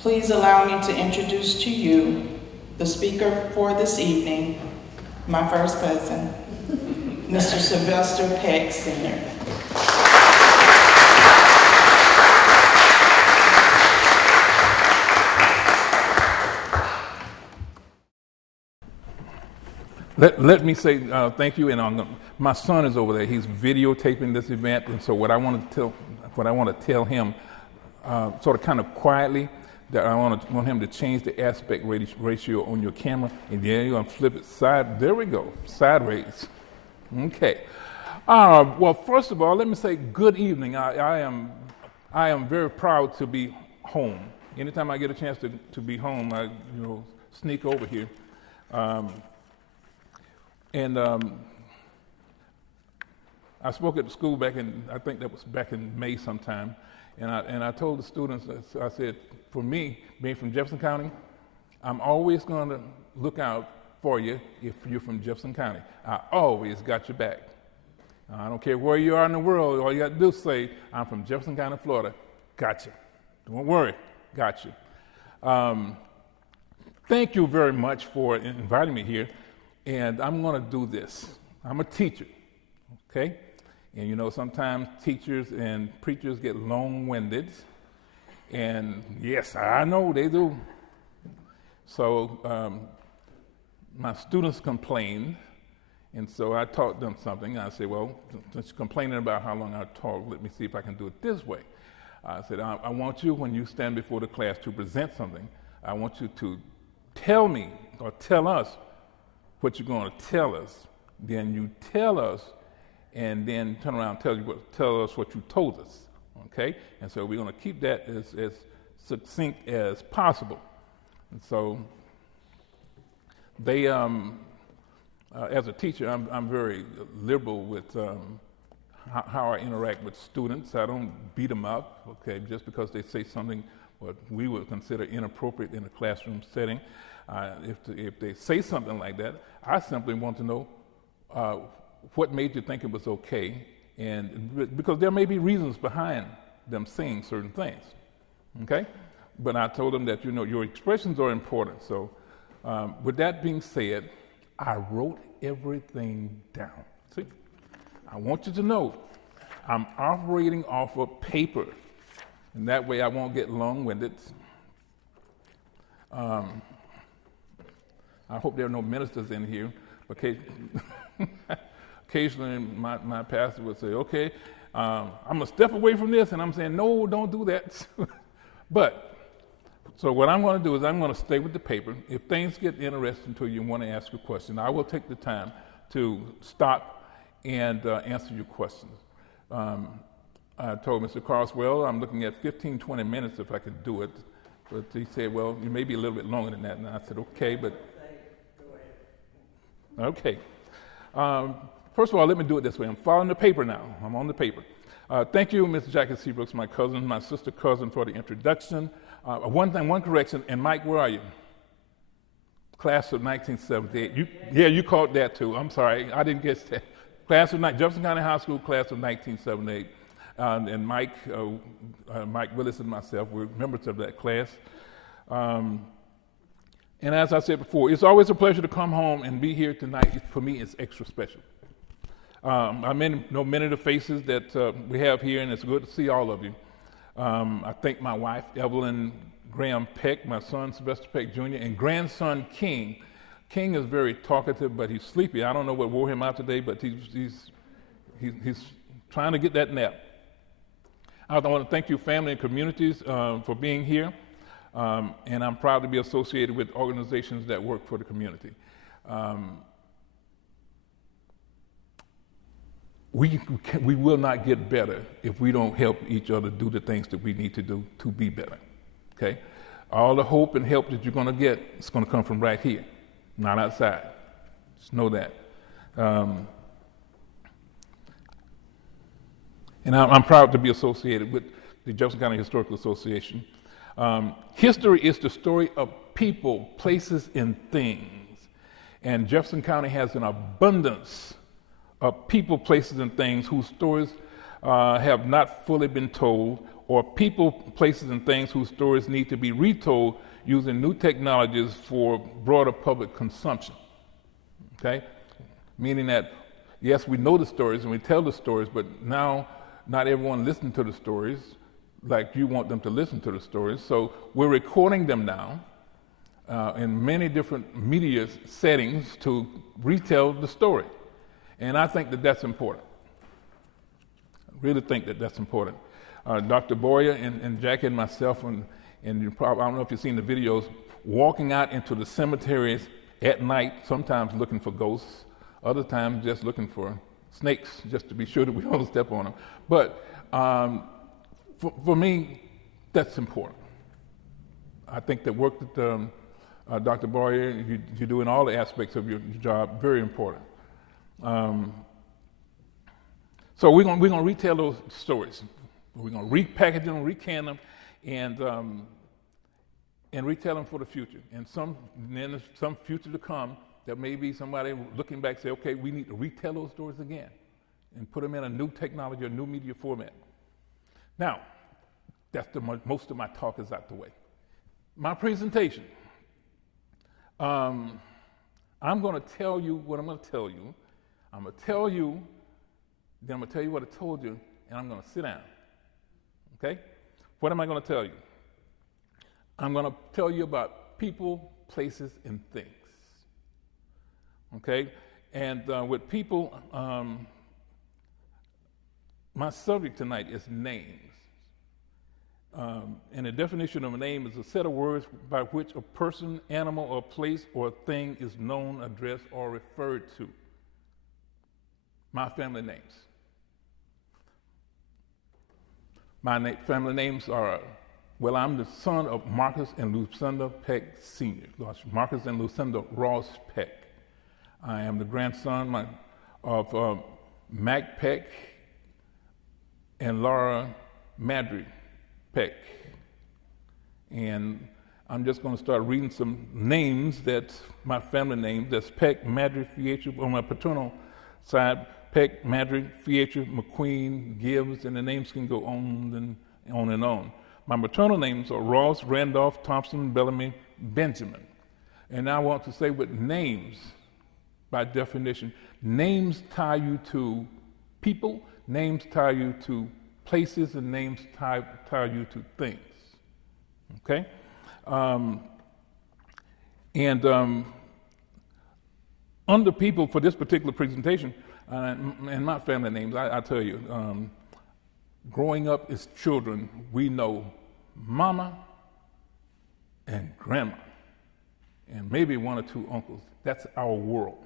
Please allow me to introduce to you the speaker for this evening, my first cousin, Mr. Sylvester Peck, Sr. Let me say thank you, and my son is over there. He's videotaping this event, and so what I want to tell him, sort of kind of quietly, that I want him to change the aspect ratio on your camera, and then you're gonna flip it side. There we go, sideways. Okay. Well, first of all, let me say good evening. I am very proud to be home. Anytime I get a chance to be home, I sneak over here. I spoke at the school I think that was back in May sometime, and I told the students, I said, for me, being from Jefferson County, I'm always going to look out for you if you're from Jefferson County. I always got your back. I don't care where you are in the world, all you got to do is say, I'm from Jefferson County, Florida. Gotcha. Don't worry, got you. Thank you very much for inviting me here. And I'm going to do this. I'm a teacher, okay? And sometimes teachers and preachers get long-winded. And yes, I know they do. So my students complained, and so I taught them something. I said, well, since you're complaining about how long I talk, let me see if I can do it this way. I said, I want you, when you stand before the class to present something, I want you to tell me or tell us what you're going to tell us. Then you tell us, and then turn around and tell us what you told us, okay? And so we're going to keep that as succinct as possible. And so they, as a teacher, I'm very liberal with how I interact with students. I don't beat them up, okay, just because they say something what we would consider inappropriate in a classroom setting. If they say something like that, I simply want to know what made you think it was okay, and because there may be reasons behind them saying certain things, okay? But I told them that your expressions are important. So with that being said, I wrote everything down. See, I want you to know I'm operating off of paper, and that way I won't get long-winded. I hope there are no ministers in here, but occasionally my pastor would say, okay, I'm going to step away from this, and I'm saying, no, don't do that. So what I'm going to do is I'm going to stay with the paper. If things get interesting to you and want to ask a question, I will take the time to stop and answer your questions. I told Mr. Carswell I'm looking at 15, 20 minutes if I could do it, but he said, well, you may be a little bit longer than that, and I said, okay, but okay. First of all, let me do it this way. I'm following the paper now. I'm on the paper. Thank you, Ms. Jackie Seabrooks, my cousin, my sister cousin, for the introduction. One correction, and Mike, where are you? Class of 1978. You caught that too. I'm sorry, I didn't get that. Jefferson County High School, class of 1978. And Mike Willis and myself were members of that class. And as I said before, it's always a pleasure to come home and be here tonight. For me, it's extra special. I know many of the faces that we have here, and it's good to see all of you. I thank my wife, Evelyn Graham Peck, my son, Sylvester Peck Jr., and grandson, King. King is very talkative, but he's sleepy. I don't know what wore him out today, but he's trying to get that nap. I want to thank you, family and communities, for being here. And I'm proud to be associated with organizations that work for the community. We will not get better if we don't help each other do the things that we need to do to be better, okay? All the hope and help that you're going to get is going to come from right here, not outside. Just know that. And I'm proud to be associated with the Jefferson County Historical Association. History is the story of people, places, and things. And Jefferson County has an abundance of people, places, and things whose stories have not fully been told or people, places, and things whose stories need to be retold using new technologies for broader public consumption. Okay? Meaning that, yes, we know the stories and we tell the stories, but now not everyone listens to the stories like you want them to listen to the stories. So we're recording them now in many different media settings to retell the story. And I think that that's important. I really think that that's important. Dr. Boyer and Jackie and myself, and you probably, I don't know if you've seen the videos, walking out into the cemeteries at night, sometimes looking for ghosts, other times just looking for snakes, just to be sure that we don't step on them. But for me, that's important. I think that work that Dr. Boyer, you do in all the aspects of your job, very important. So we're gonna retell those stories. We're gonna repackage them, recan them, and retell them for the future. And then some future to come, that maybe somebody looking back say, okay, we need to retell those stories again and put them in a new technology, a new media format. Now, that's most of my talk is out the way. My presentation. I'm going to tell you what I'm going to tell you. I'm going to tell you, then I'm going to tell you what I told you, and I'm going to sit down. Okay? What am I going to tell you? I'm going to tell you about people, places, and things. Okay? And with people, my subject tonight is names. And the definition of a name is a set of words by which a person, animal, or place, or thing is known, addressed, or referred to. My family names. My family names are, well, I'm the son of Marcus and Lucinda Peck Sr., Marcus and Lucinda Ross Peck. I am the grandson of Mac Peck and Laura Madry Peck. And I'm just going to start reading some names that my family names. That's Peck, Madry, Fietcher, on my paternal side, Peck, Madry, Fietcher, McQueen, Gibbs, and the names can go on and on and on. My maternal names are Ross, Randolph, Thompson, Bellamy, Benjamin. And I want to say with names, by definition, names tie you to people, names tie you to places, and names tie you to things. Okay? Under people for this particular presentation, and my family names, I tell you, growing up as children, we know mama and grandma, and maybe one or two uncles. That's our world.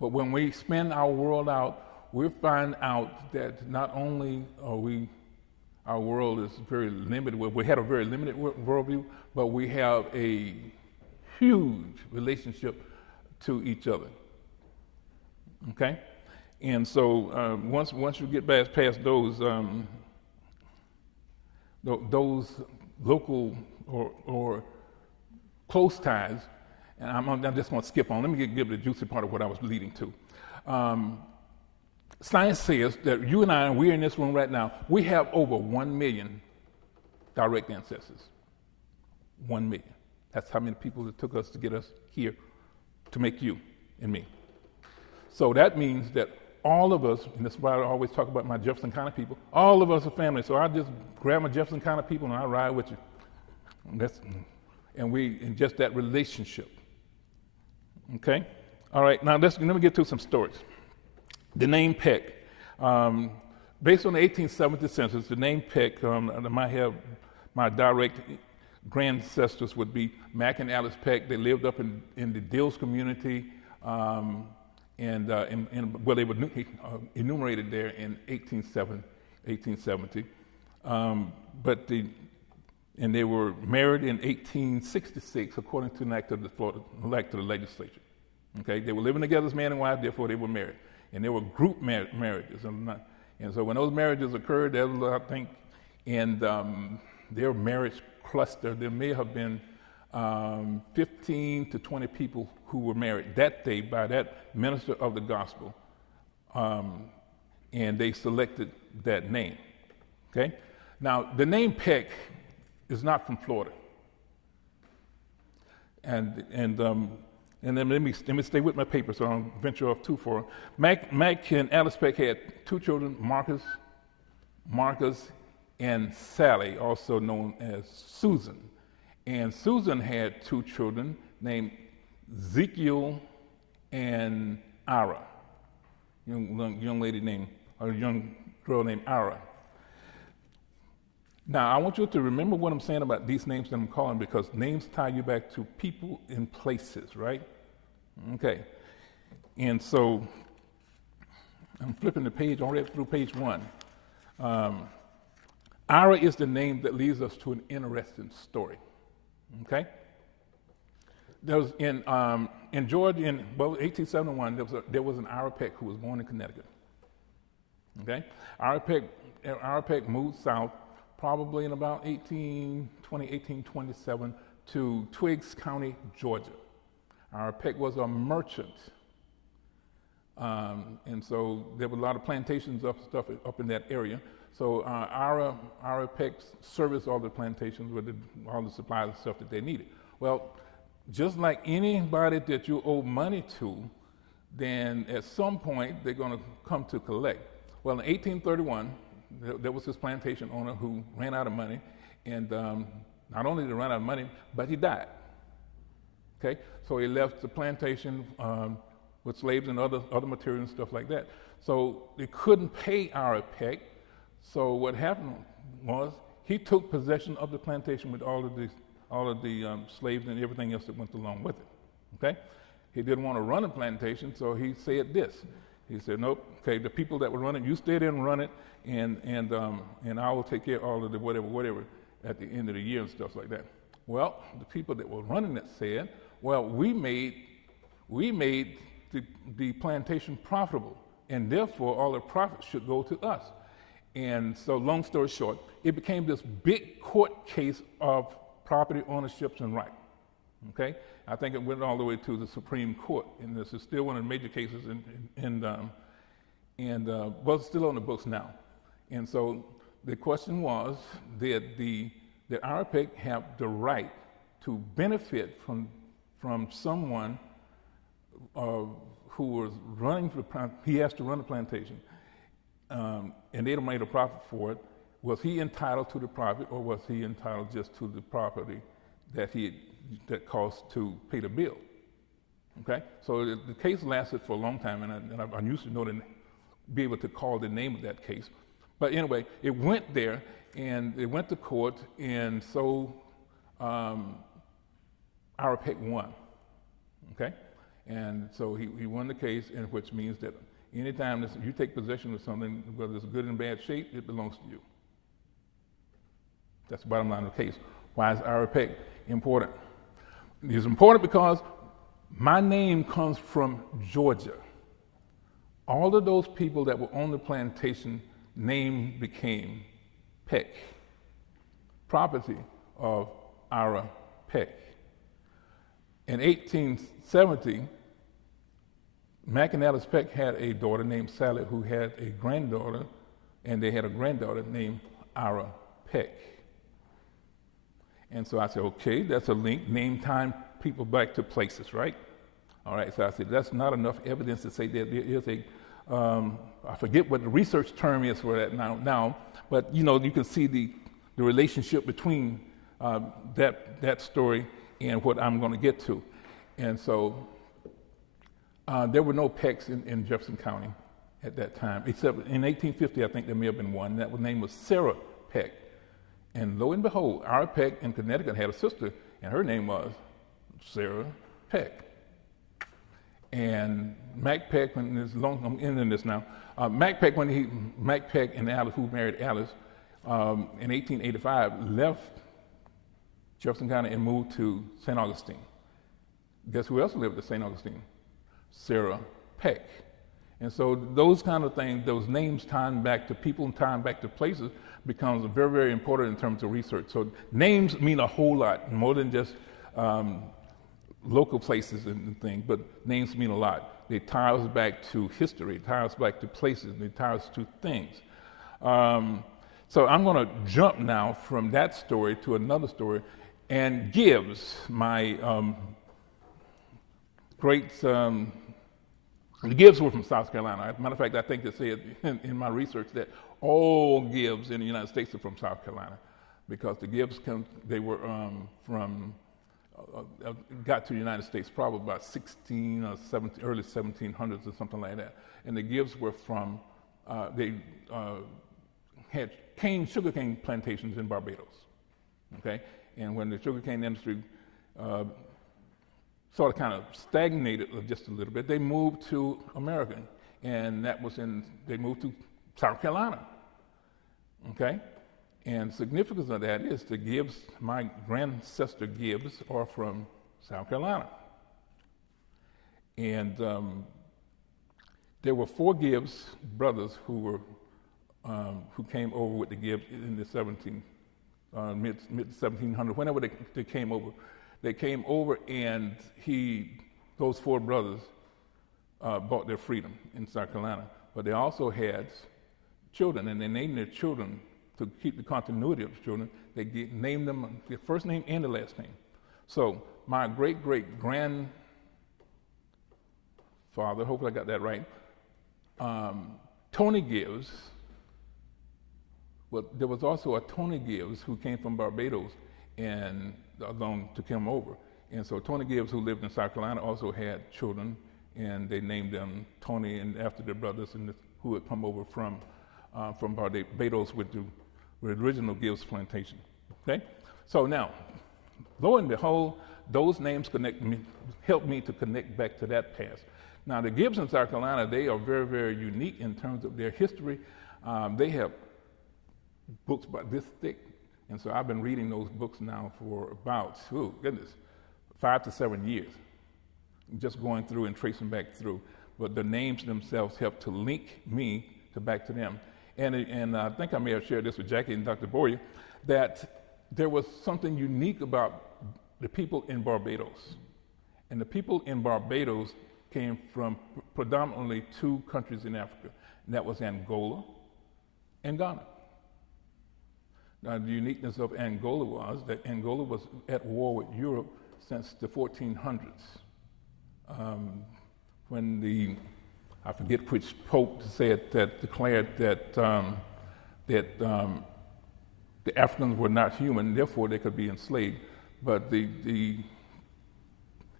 But when we spin our world out, we find out that not only our world is very limited, we had a very limited worldview, but we have a huge relationship to each other. Okay? And so once you get past those local or close ties, and I'm just going to skip on. Let me give the juicy part of what I was leading to. Science says that you and I, we're in this room right now, we have over 1 million direct ancestors. 1 million. That's how many people it took us to get us here to make you and me. So that means that all of us, and that's why I always talk about my Jefferson County people, all of us are family. So I just grab my Jefferson County people and I ride with you. And just that relationship. Okay? All right, now let me get to some stories. The name Peck. Based on the 1870 census, the name Peck, I have my direct grandancestors would be Mac and Alice Peck. They lived up in the Dills community, well, they were enumerated there in 1870. And they were married in 1866, according to an act of the legislature. Okay, they were living together as man and wife, therefore they were married. And they were group marriages. And so when those marriages occurred, there was, I think, in their marriage cluster, there may have been 15 to 20 people who were married that day by that minister of the gospel. And they selected that name. Okay? Now, the name Peck is not from Florida. And then let me stay with my paper so I don't venture off too far. Mac and Alice Peck had 2 children, Marcus and Sally, also known as Susan. And Susan had 2 children named Ezekiel and Ira, young girl named Ira. Now, I want you to remember what I'm saying about these names that I'm calling, because names tie you back to people and places, right? Okay. And so I'm flipping the page already through page 1. Ira is the name that leads us to an interesting story. Okay? There was in Georgia, 1871, there was an Ira Peck who was born in Connecticut. Okay? Ira Peck moved south probably in about 1827 to Twiggs County, Georgia. Ira Peck was a merchant. And so there were a lot of plantations of stuff up in that area. So Ira Peck serviced all the plantations with all the supplies and stuff that they needed. Well, just like anybody that you owe money to, then at some point they're going to come to collect. Well, in 1831, there was this plantation owner who ran out of money, and not only did he run out of money, but he died. Okay, so he left the plantation with slaves and other material and stuff like that. So they couldn't pay Ira Peck. So what happened was he took possession of the plantation with all of the slaves and everything else that went along with it. Okay, he didn't want to run a plantation, so he said this. He said, "Nope. Okay, the people that were running, you stay there and run it, and I will take care of all of the whatever at the end of the year and stuff like that." Well, the people that were running it said, "Well, we made the plantation profitable, and therefore all the profits should go to us." And so, long story short, it became this big court case of property ownerships and right. Okay, I think it went all the way to the Supreme Court, and this is still one of the major cases, well, it's still on the books now. And so the question was, did Ira Peck have the right to benefit from someone who was running he has to run the plantation, and they made a profit for it? Was he entitled to the profit, or was he entitled just to the property that cost to pay the bill? Okay, so the case lasted for a long time, and I used to know be able to call the name of that case. But anyway, it went there, and it went to court, and so Ira Peck won. Okay, and so he won the case, and which means that anytime you take possession of something, whether it's good and bad shape, it belongs to you. That's the bottom line of the case. Why is Ira Peck important? It's important because my name comes from Georgia. All of those people that were on the plantation, name became Peck, property of Ira Peck. In 1870, Mac and Alice Peck had a daughter named Sally who had a granddaughter, and they had a granddaughter named Ira Peck. And so I said, okay, that's a link, name time people back to places, right? All right, so I said, that's not enough evidence to say that there is I forget what the research term is for that now, but you can see the relationship between that story and what I'm going to get to. And so there were no Pecks in Jefferson County at that time, except in 1850, I think there may have been one. That name was Sarah Peck. And lo and behold, Ira Peck in Connecticut had a sister, and her name was Sarah Peck. And Mac Peck, I'm ending this now. Mac Peck and Alice, who married Alice, in 1885, left Jefferson County and moved to St. Augustine. Guess who else lived at St. Augustine? Sarah Peck. And so those kind of things, those names tying back to people and tying back to places becomes very, very important in terms of research. So names mean a whole lot, more than just local places and things, but names mean a lot. They tie us back to history, tie us back to places, they tie us to things. So I'm going to jump now from that story to another story, and Gibbs, my the Gibbs were from South Carolina. As a matter of fact, I think they said in my research that all Gibbs in the United States are from South Carolina, because the Gibbs got to the United States probably about 16 or 17, early 1700s or something like that. And the Gibbs were from, they had sugarcane plantations in Barbados, okay? And when the sugarcane industry sort of kind of stagnated just a little bit, they moved to America, and they moved to South Carolina, okay? And significance of that is the Gibbs, my ancestor Gibbs, are from South Carolina. And there were 4 Gibbs brothers who came over with the Gibbs in the mid 1700s. Whenever they came over, and those 4 brothers bought their freedom in South Carolina. But they also had children, and they named their children, to keep the continuity of the children, they named them their first name and the last name. So my great-great-grandfather, hopefully I got that right, Tony Gibbs, well, there was also a Tony Gibbs who came from Barbados and along to come over. And so Tony Gibbs, who lived in South Carolina, also had children, and they named them Tony, and after their brothers who had come over from Barbados with the original Gibbs plantation. Okay? So now, lo and behold, those names help me to connect back to that past. Now, the Gibbs in South Carolina, they are very, very unique in terms of their history. They have books about this thick, and so I've been reading those books now for about, 5 to 7 years, just going through and tracing back through. But the names themselves help to link me back to them. And I think I may have shared this with Jackie and Dr. Boyer, that there was something unique about the people in Barbados. And the people in Barbados came from predominantly 2 countries in Africa, and that was Angola and Ghana. Now, the uniqueness of Angola was that Angola was at war with Europe since the 1400s. When I forget which pope said that, declared that the Africans were not human, therefore they could be enslaved. But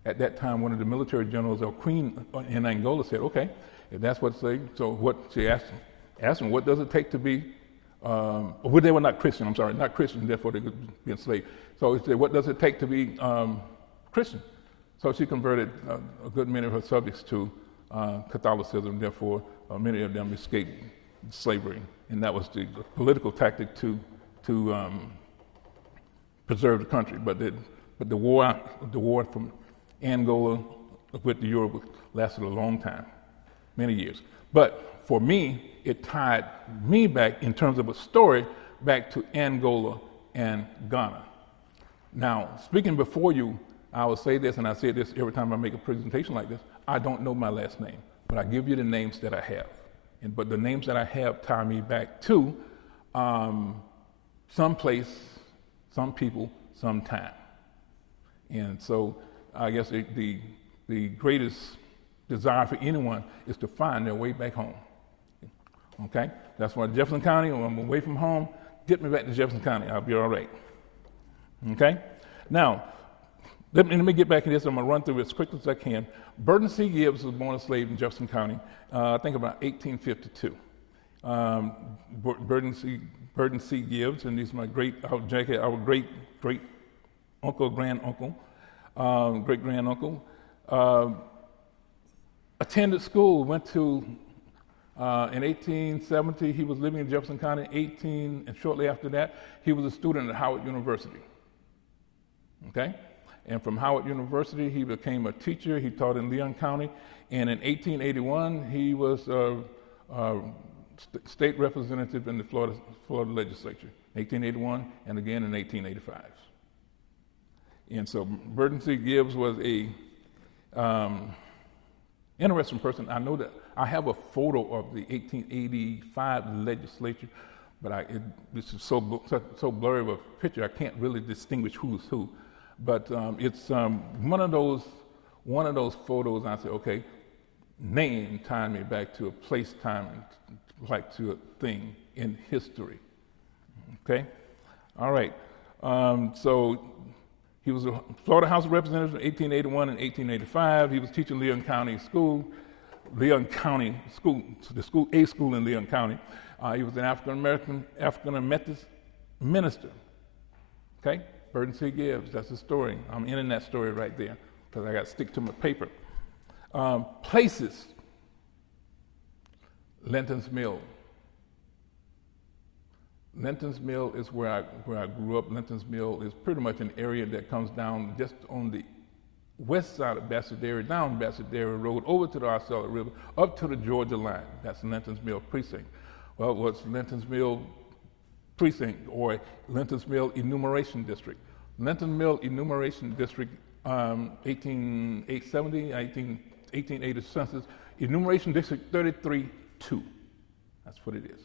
at that time, one of the military generals, or queen in Angola, said, okay, if that's what they say, so what, she asked them, what does it take to be, well, they were not Christian, not Christian, therefore they could be enslaved. So he said, what does it take to be Christian? So she converted a good many of her subjects to Catholicism, therefore many of them escaped slavery, and that was the political tactic to preserve the country. But the war from Angola with Europe lasted a long time, many years. But for me, it tied me back in terms of a story back to Angola and Ghana. Now, speaking before you, I will say this, and I say this every time I make a presentation like this, I don't know my last name, but I give you the names that I have. But the names that I have tie me back to some place, some people, some time. And so I guess the greatest desire for anyone is to find their way back home. Okay? That's why Jefferson County, when I'm away from home, get me back to Jefferson County. I'll be all right. Okay? Now, let me get back to this. I'm going to run through it as quickly as I can. Burton C. Gibbs was born a slave in Jefferson County, I think about 1852. Burton C. Gibbs, and he's my our great uncle, granduncle, great granduncle. Attended school, went to, in 1870, he was living in Jefferson County. And shortly after that, he was a student at Howard University. Okay? And from Howard University, he became a teacher. He taught in Leon County. And in 1881, he was state representative in the Florida legislature, 1881, and again in 1885. And so Burton C. Gibbs was a interesting person. I know that I have a photo of the 1885 legislature, but this is so blurry of a picture, I can't really distinguish who's who. But it's one of those photos. I say, okay, name tied me back to a place, time, like to a thing in history. Okay, all right. So he was a Florida House of Representatives in 1881 and 1885. He was teaching Leon County School, A school in Leon County. He was an African Methodist minister. Okay, Burton C. Gibbs, that's the story. I'm ending that story right there because I got to stick to my paper. Places, Linton's Mill. Linton's Mill is where I grew up. Linton's Mill is pretty much an area that comes down just on the west side of Bassadera, down Bassadera Road, over to the Aucilla River, up to the Georgia line. That's Linton's Mill Precinct. Well, what's Linton's Mill Precinct, or Linton's Mill Enumeration District? Linton Mill Enumeration District, 1880 census, Enumeration District 33-2. That's what it is.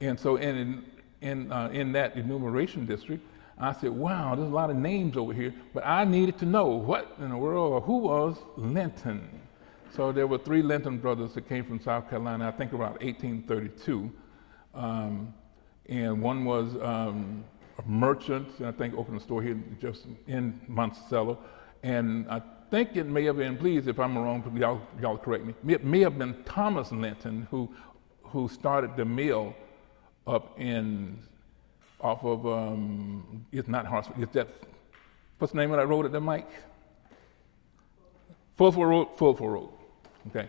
And so in that enumeration district, I said, wow, there's a lot of names over here, but I needed to know what in the world, or who was Linton? So there were 3 Linton brothers that came from South Carolina, I think around 1832. And one was a merchant, and I think opened a store here just in Monticello. And I think it may have been, please, if I'm wrong, y'all correct me, it may have been Thomas Linton who started the mill up off of, it's not Hartsville, it's that, what's the name of that road at the Mike? Fulford Road, okay.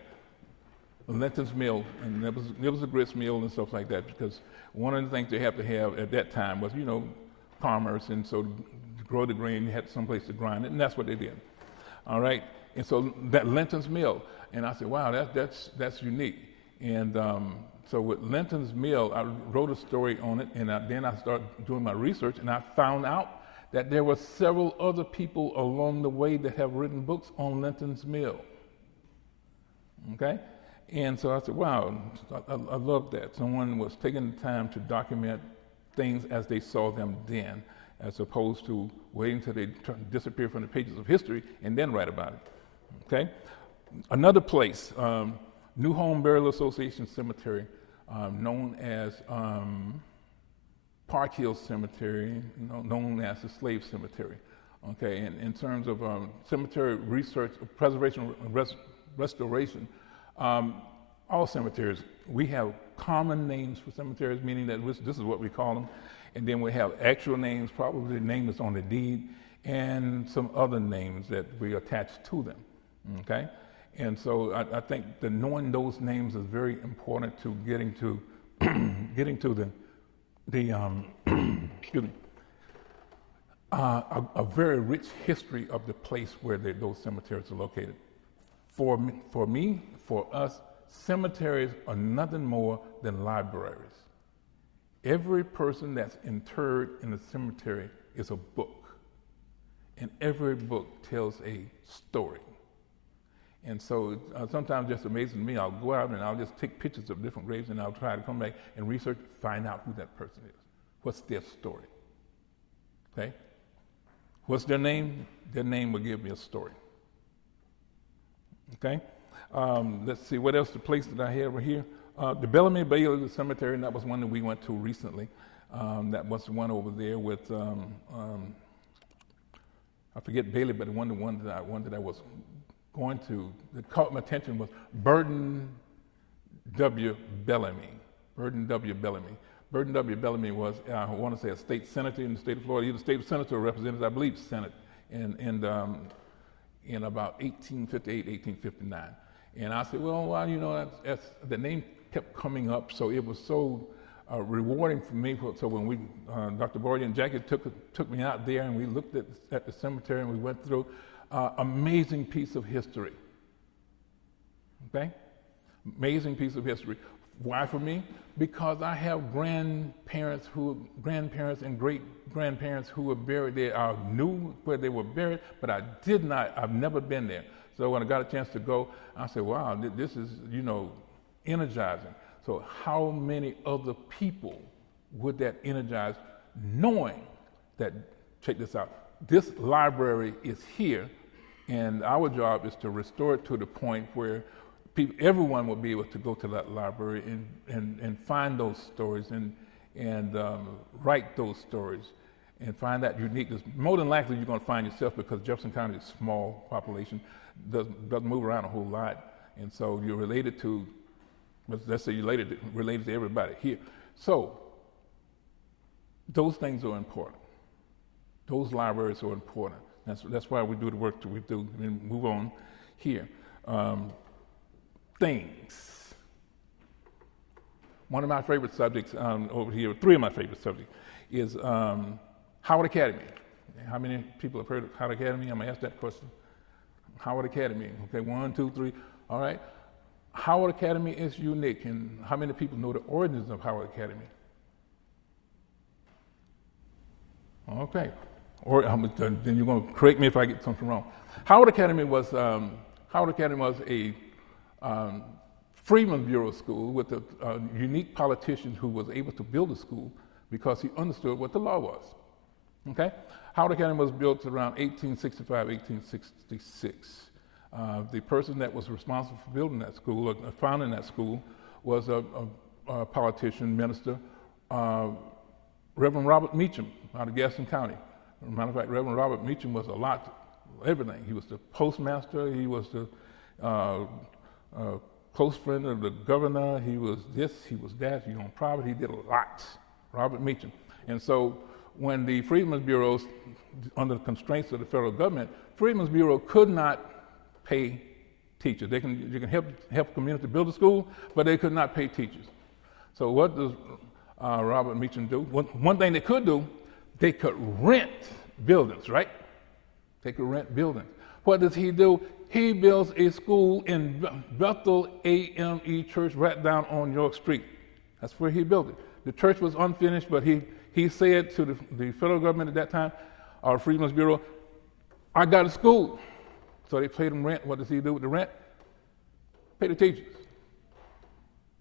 Linton's Mill, and there was a grist mill and stuff like that, because one of the things they have to have at that time was, commerce, and so to grow the grain, you had someplace to grind it, and that's what they did. All right, and so that Linton's Mill, and I said, wow, that's unique. And so with Linton's Mill, I wrote a story on it, and then I started doing my research, and I found out that there were several other people along the way that have written books on Linton's Mill. Okay? And so I said, wow, I love that. Someone was taking the time to document things as they saw them then, as opposed to waiting until they disappear from the pages of history and then write about it. Okay? Another place, New Home Burial Association Cemetery, known as Park Hill Cemetery, known as the Slave Cemetery. Okay, and in terms of cemetery research, preservation, restoration, all cemeteries, we have common names for cemeteries, meaning that this is what we call them, and then we have actual names, probably the name that's on the deed, and some other names that we attach to them. Okay. And so I think that knowing those names is very important to getting to the excuse me, a very rich history of the place where those cemeteries are located. For me, for us, cemeteries are nothing more than libraries. Every person that's interred in a cemetery is a book, and every book tells a story. And so sometimes just amazing to me, I'll go out and I'll just take pictures of different graves, and I'll try to come back and research, find out who that person is. What's their story? Okay? What's their name? Their name will give me a story. Okay? Let's see, what else, the place that I have over here? The Bellamy Bailey Cemetery, and that was one that we went to recently. That was the one over there with, I forget Bailey, but the one that I was going to, that caught my attention was Burton W. Bellamy. Burton W. Bellamy. Burton W. Bellamy was, I want to say, a state senator in the state of Florida. He was a state senator or representative, I believe, Senate, in about 1858, 1859. And I said, well, that's the name kept coming up, so it was so rewarding for me. So when Dr. Bordy and Jackie took me out there, and we looked at the cemetery, and we went through, amazing piece of history. Okay? Amazing piece of history. Why for me? Because I have grandparents and great-grandparents who were buried there. I knew where they were buried, but I've never been there. So when I got a chance to go, I said, wow, this is, energizing. So how many other people would that energize, knowing that, check this out, this library is here, and our job is to restore it to the point where everyone will be able to go to that library and find those stories and write those stories and find that uniqueness. More than likely, you're going to find yourself, because Jefferson County is a small population, doesn't move around a whole lot, and so you're related to, let's say you're related to everybody here. So those things are important. Those libraries are important. That's why we do the work that we do. And move on here. Things. One of my favorite subjects over here, three of my favorite subjects, is Howard Academy. How many people have heard of Howard Academy? I'm going to ask that question. Howard Academy. Okay, 1, 2, 3. All right. Howard Academy is unique. And how many people know the origins of Howard Academy? Okay. Or then you're going to correct me if I get something wrong. Howard Academy was a Freedmen's Bureau school with a unique politician who was able to build a school because he understood what the law was. Okay? Howard Academy was built around 1865, 1866. The person that was responsible for building that school, or founding that school, was a politician, minister, Reverend Robert Meacham out of Jefferson County. As a matter of fact, Reverend Robert Meacham was a lot, everything. He was the postmaster, he was the close friend of the governor, he was this, he was that, he owned property, he did a lot, Robert Meacham. And so when the Freedmen's Bureau, under the constraints of the federal government, Freedmen's Bureau could not pay teachers. You can help community build a school, but they could not pay teachers. So what does Robert Meacham do? One thing they could do, they could rent buildings, right? They could rent buildings. What does he do? He builds a school in Bethel AME Church right down on York Street. That's where he built it. The church was unfinished, but he said to the federal government at that time, our Freedmen's Bureau, I got a school. So they paid him rent. What does he do with the rent? Pay the teachers.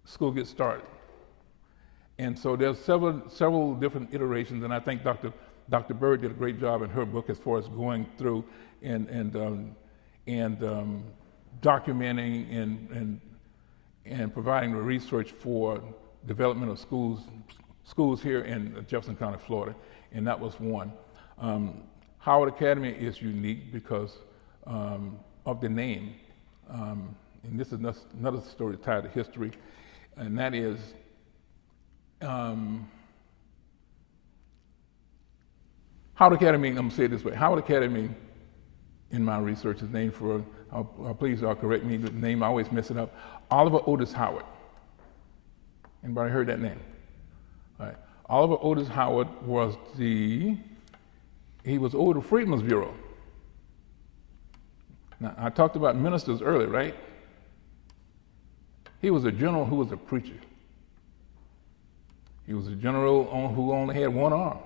School gets started. And so there's several different iterations, and I think Dr. Bird did a great job in her book as far as going through and documenting and providing the research for development of schools here in Jefferson County, Florida, and that was one. Howard Academy is unique because of the name, and this is another story tied to history, and that is Howard Academy, I'm going to say it this way, Howard Academy, in my research, is named for, please correct me, the name, I always mess it up, Oliver Otis Howard. Anybody heard that name? All right. Oliver Otis Howard was he was over the Freedmen's Bureau. Now, I talked about ministers earlier, right? He was a general who was a preacher. He was a general who only had one arm.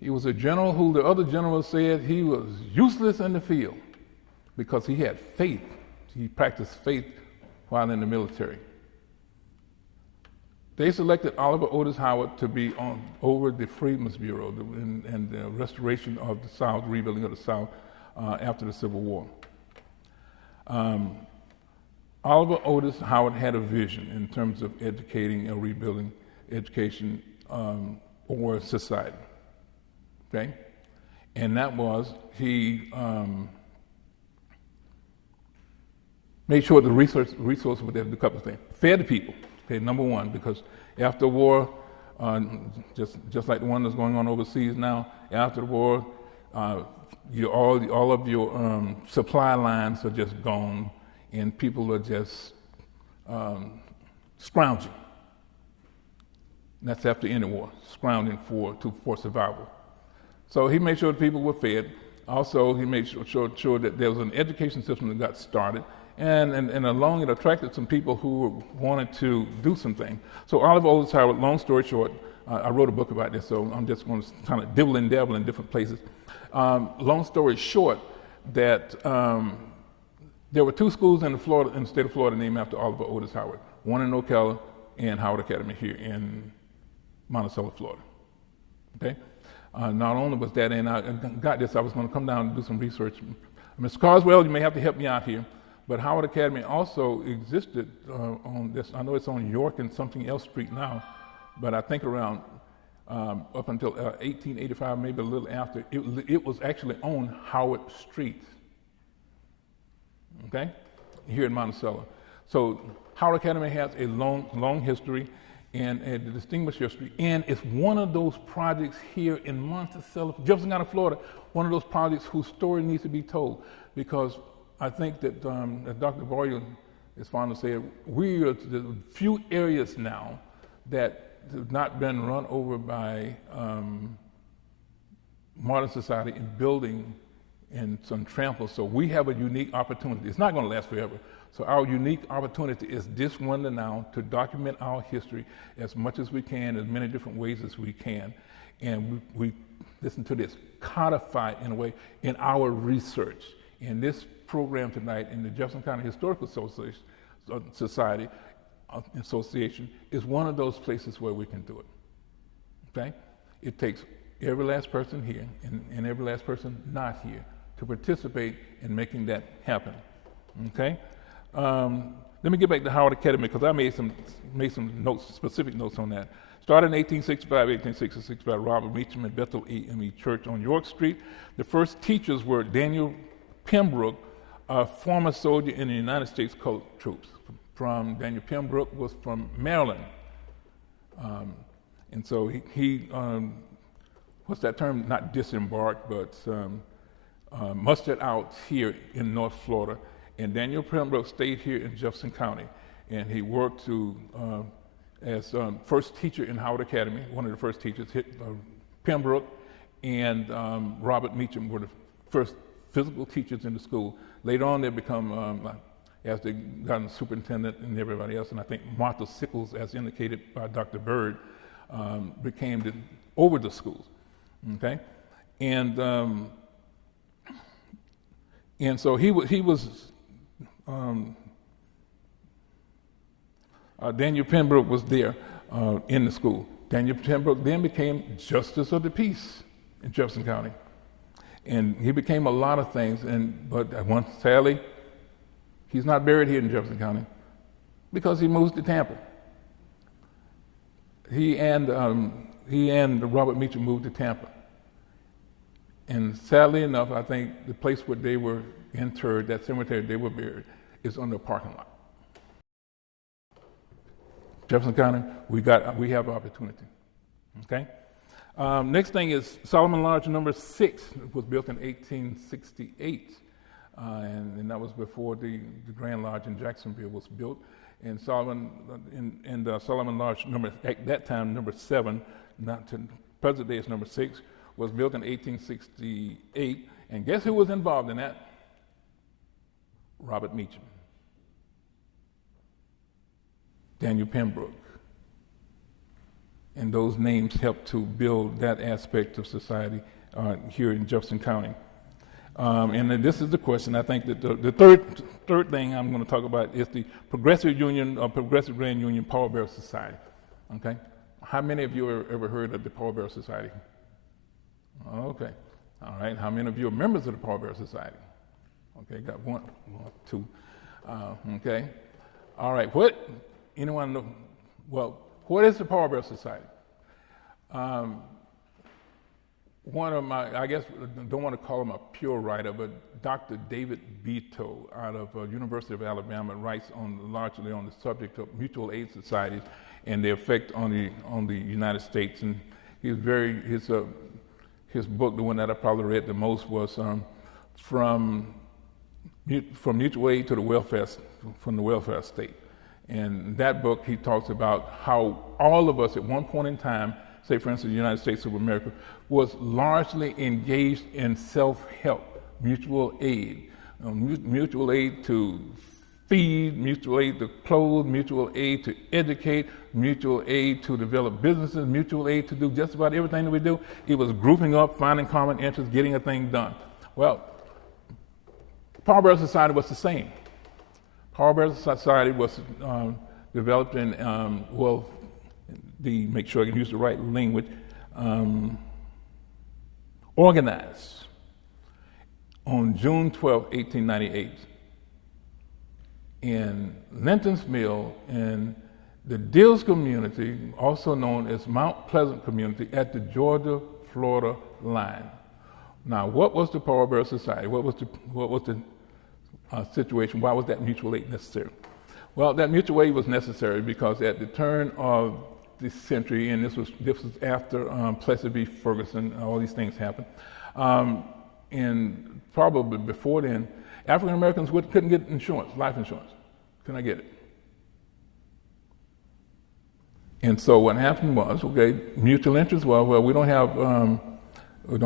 He was a general who the other generals said he was useless in the field because he had faith. He practiced faith while in the military. They selected Oliver Otis Howard to be over the Freedmen's Bureau and the restoration of the South, rebuilding of the South after the Civil War. Oliver Otis Howard had a vision in terms of educating and rebuilding education or society. Okay? And that was he made sure the resources were there to do a couple of things. Fed the people. Okay, number one, because after the war, just like the one that's going on overseas now, after the war, all of your supply lines are just gone, and people are just scrounging. That's after any war, scrounging for survival. So he made sure the people were fed. Also, he made sure that there was an education system that got started. And along it attracted some people who wanted to do something. So Oliver Otis Howard, long story short, I wrote a book about this, so I'm just going to kind of dibble and dabble in different places. Long story short, that there were two schools in the state of Florida named after Oliver Otis Howard, one in Ocala and Howard Academy here in Monticello, Florida. Okay? Not only was that, and I got this, I was going to come down and do some research. Ms. Carswell, you may have to help me out here, but Howard Academy also existed on this, I know it's on York and something else street now, but I think around up until 1885, maybe a little after, it was actually on Howard Street, okay, here in Monticello. So Howard Academy has a long history and a distinguished history, and it's one of those projects here in Monticello, Jefferson County, Florida, one of those projects whose story needs to be told, because I think that, as Dr. Boyle is fond of saying, we are the few areas now that have not been run over by modern society in building and some trampled. So we have a unique opportunity. It's not going to last forever. So our unique opportunity is this one now to document our history as much as we can, as many different ways as we can. And we listen to this, codified in a way in our research. In this program tonight in the Jefferson County Historical Association is one of those places where we can do it, okay? It takes every last person here and every last person not here to participate in making that happen, okay? Let me get back to Howard Academy because I made some notes, specific notes on that. Started in 1866 by Robert Meacham at Bethel AME Church on York Street. The first teachers were Daniel Pembroke, a former soldier in the United States Colored Troops. From Daniel Pembroke was from Maryland. And so he what's that term? Not disembarked, but mustered out here in North Florida. And Daniel Pembroke stayed here in Jefferson County. And he worked as first teacher in Howard Academy, one of the first teachers. Pembroke and Robert Meacham were the first physical teachers in the school. Later on, they become, as they got a superintendent and everybody else, and I think Martha Sickles, as indicated by Dr. Bird, became over the schools, okay? And so he was Daniel Pembroke was there in the school. Daniel Pembroke then became Justice of the Peace in Jefferson County. And he became a lot of things, but sadly, he's not buried here in Jefferson County because he moves to Tampa. He and Robert Meacham moved to Tampa. And sadly enough, I think the place where they were interred, that cemetery they were buried, is on the parking lot. Jefferson County, we have opportunity, okay? Next thing is Solomon Lodge number 6 was built in 1868, and that was before the Grand Lodge in Jacksonville was built. And Solomon Lodge at that time number 7, not to present day is number 6, was built in 1868. And guess who was involved in that? Robert Meacham, Daniel Pembroke. And those names helped to build that aspect of society here in Jefferson County. And then this is the question. I think that the third thing I'm going to talk about is the Progressive Grand Union Pallbearer Society. Okay, how many of you have ever heard of the Pallbearer Society? Okay, all right. How many of you are members of the Pallbearer Society? Okay, got one, two. Okay, all right. Anyone know? Well, what is the Pallbearer Society? One of my, I guess, don't want to call him a pure writer, but Dr. David Beto out of University of Alabama writes largely on the subject of mutual aid societies and their effect on the United States. And his book, the one that I probably read the most, was from mutual aid to the welfare state. And that book, he talks about how all of us at one point in time, say for instance the United States of America, was largely engaged in self-help, mutual aid. Mutual aid to feed, mutual aid to clothe, mutual aid to educate, mutual aid to develop businesses, mutual aid to do just about everything that we do. It was grouping up, finding common interests, getting a thing done. Well, Pallbearer Society was the same. Pallbearer Society was developed in, make sure I can use the right language, organized on June 12, 1898, in Linton's Mill in the Dills community, also known as Mount Pleasant community, at the Georgia-Florida line. Now, what was the Pallbearer Society? What was the situation? Why was that mutual aid necessary? Well, that mutual aid was necessary because at the turn of the century, and this was after Plessy v. Ferguson, all these things happened, and probably before then, African Americans couldn't get insurance, life insurance. Could not get it. And so what happened was, okay, mutual interest. Well, we don't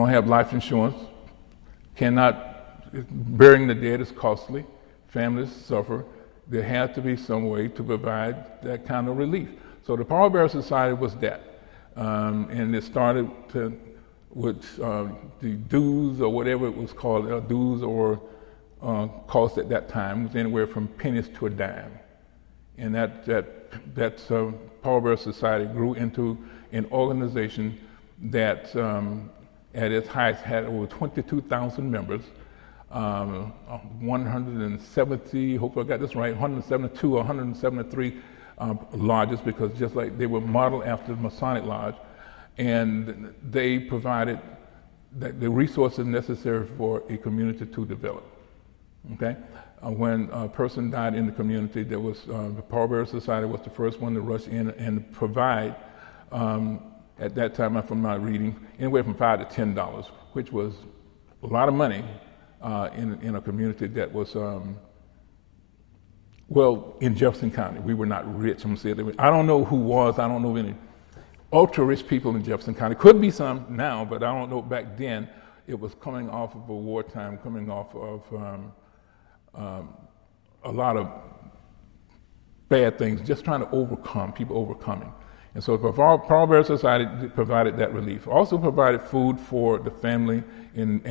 have life insurance. Burying the dead is costly. Families suffer. There had to be some way to provide that kind of relief. So the Pallbearer Society was that, and it started with the dues or whatever it was called, dues or cost at that time was anywhere from pennies to a dime, and that Pallbearer Society grew into an organization that at its height had over 22,000 members, 170, hopefully I got this right, 172 or 173 lodges, because just like they were modeled after the Masonic Lodge, and they provided the resources necessary for a community to develop. Okay, when a person died in the community, there was the Pallbearer Society was the first one to rush in and provide. At that time, from my reading, anywhere from $5 to $10, which was a lot of money in a community that was, in Jefferson County. We were not rich. I don't know who was. I don't know any ultra-rich people in Jefferson County. Could be some now, but I don't know. Back then, it was coming off of a wartime, coming off of a lot of bad things, just trying to overcome, people overcoming. And so the Pallbearer Society provided that relief. Also provided food for the family and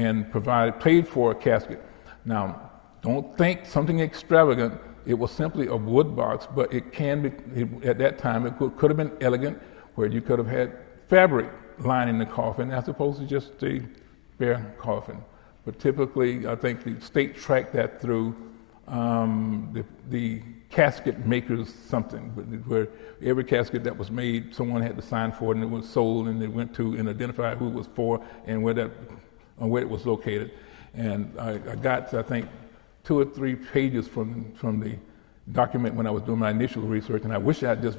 paid for a casket. Now, don't think something extravagant. It was simply a wood box, but at that time, it could have been elegant, where you could have had fabric lining the coffin as opposed to just a bare coffin. But typically, I think the state tracked that through the casket makers something, where every casket that was made, someone had to sign for it, and it was sold, and it went to and identified who it was for and where it was located. And I got, I think, 2 or 3 pages from the document when I was doing my initial research, and I wish I had just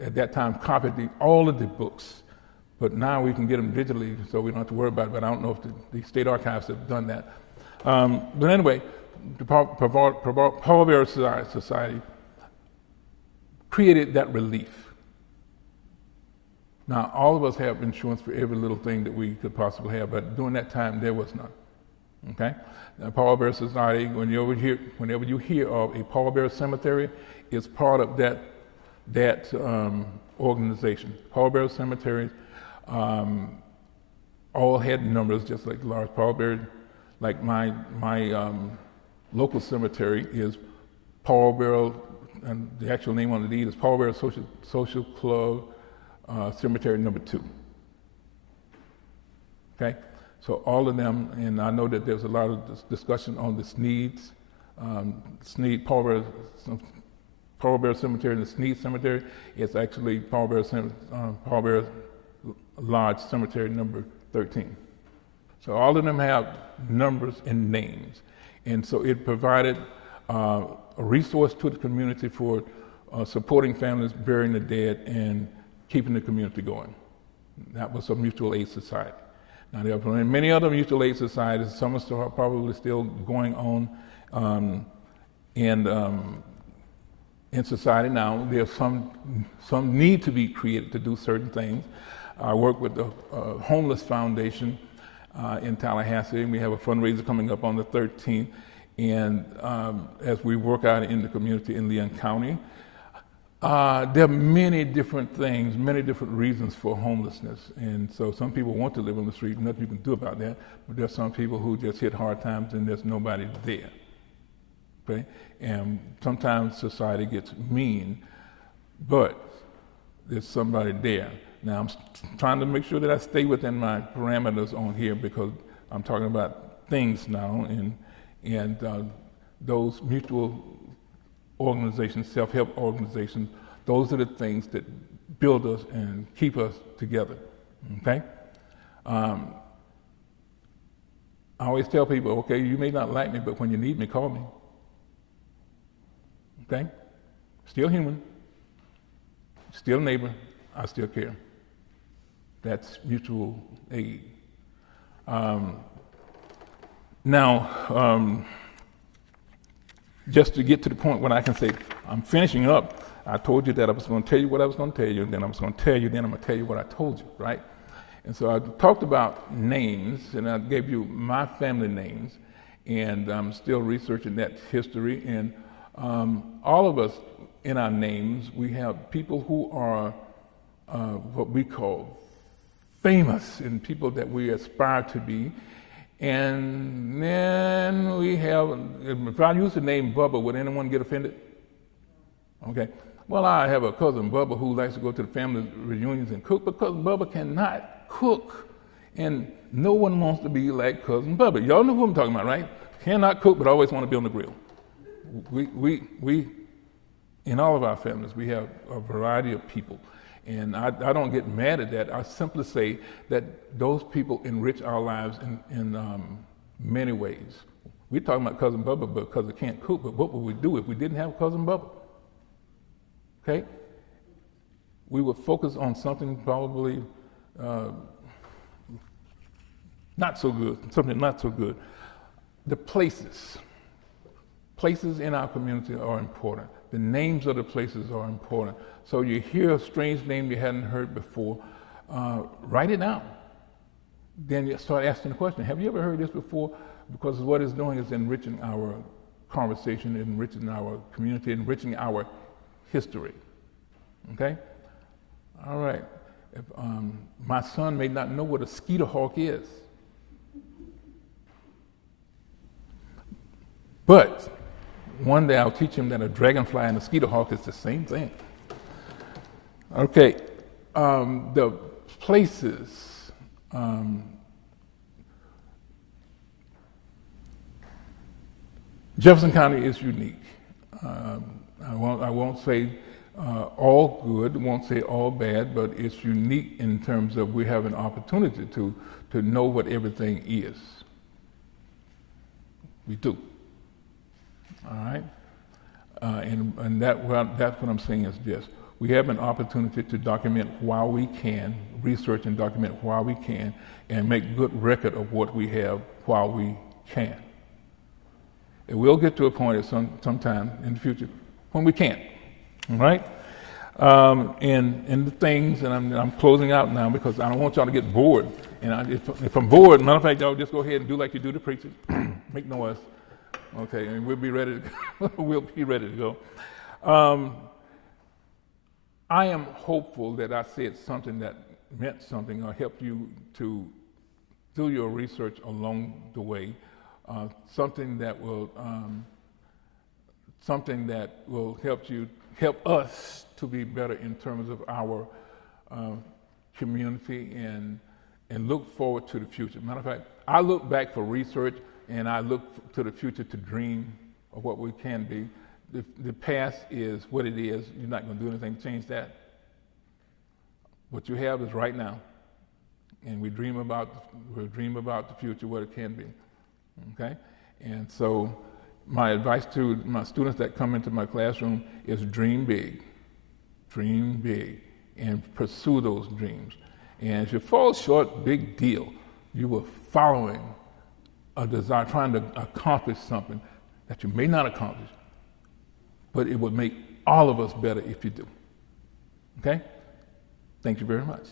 at that time copied all of the books. But now we can get them digitally, so we don't have to worry about it. But I don't know if the state archives have done that. But anyway, the Pallbearer Society created that relief. Now, all of us have insurance for every little thing that we could possibly have, but during that time, there was none. Okay? The Pallbearer Society, whenever you hear of a Pallbearer Cemetery, it's part of that organization. Pallbearer cemeteries all had numbers, just like large pallbearer. Like my local cemetery is Pallbearer, and the actual name on the deed is Pallbearer Social Club Cemetery number 2. Okay, so all of them, and I know that there's a lot of discussion on the Sneeds, Pallbearer Cemetery and the Sneed Cemetery. It's actually Pallbearer Lodge Cemetery number 13. So all of them have numbers and names. And so it provided a resource to the community for supporting families, burying the dead, and keeping the community going. That was a mutual aid society. Now, there are many other mutual aid societies. Some are probably still going on in society now. There's some need to be created to do certain things. I work with the Homeless Foundation in Tallahassee, and we have a fundraiser coming up on the 13th. And as we work out in the community in Leon County, there are many different things, many different reasons for homelessness. And so some people want to live on the street, nothing you can do about that, but there's some people who just hit hard times and there's nobody there. Okay? And sometimes society gets mean, but there's somebody there. Now, I'm trying to make sure that I stay within my parameters on here because I'm talking about things now, and those mutual organizations, self-help organizations, those are the things that build us and keep us together, okay? I always tell people, okay, you may not like me, but when you need me, call me, okay? Still human, still neighbor, I still care. That's mutual aid. Just to get to the point when I can say, I'm finishing up, I told you that I was going to tell you what I was going to tell you, and then I was going to tell you, then I'm going to tell you what I told you, right? And so I talked about names, and I gave you my family names, and I'm still researching that history, and all of us in our names, we have people who are what we call famous, and people that we aspire to be. And then we have, if I use the name Bubba, would anyone get offended? Okay. Well, I have a cousin Bubba who likes to go to the family reunions and cook because Bubba cannot cook. And no one wants to be like cousin Bubba. Y'all know who I'm talking about, right? Cannot cook, but always want to be on the grill. We in all of our families, we have a variety of people. And I don't get mad at that. I simply say that those people enrich our lives in many ways. We're talking about cousin Bubba because he can't cook, but what would we do if we didn't have cousin Bubba? Okay? We would focus on something probably not so good, something not so good. The places in our community are important. The names of the places are important. So you hear a strange name you hadn't heard before, write it down. Then you start asking the question, have you ever heard this before? Because what it's doing is enriching our conversation, enriching our community, enriching our history, okay? All right, my son may not know what a skeeter hawk is, but one day I'll teach him that a dragonfly and a skeeter hawk is the same thing. Okay, the places, Jefferson County is unique. I won't say all good, won't say all bad, but it's unique in terms of we have an opportunity to know what everything is. We do. All right? And that's what I'm saying is this. We have an opportunity to document while we can, research and document while we can, and make good record of what we have while we can. It will get to a point at some time in the future when we can't, all right? And the things, and I'm closing out now because I don't want y'all to get bored. And if I'm bored, matter of fact, y'all just go ahead and do like you do the preachers, make noise. Okay, and we'll be ready to go. I am hopeful that I said something that meant something or helped you to do your research along the way. Something that will help us to be better in terms of our community and look forward to the future. Matter of fact, I look back for research and I look to the future to dream of what we can be. The past is what it is. You're not going to do anything to change that. What you have is right now, and we dream about the future, what it can be. Okay, and so my advice to my students that come into my classroom is dream big, and pursue those dreams. And if you fall short, big deal. You were following a desire, trying to accomplish something that you may not accomplish, but it would make all of us better if you do. Okay? Thank you very much.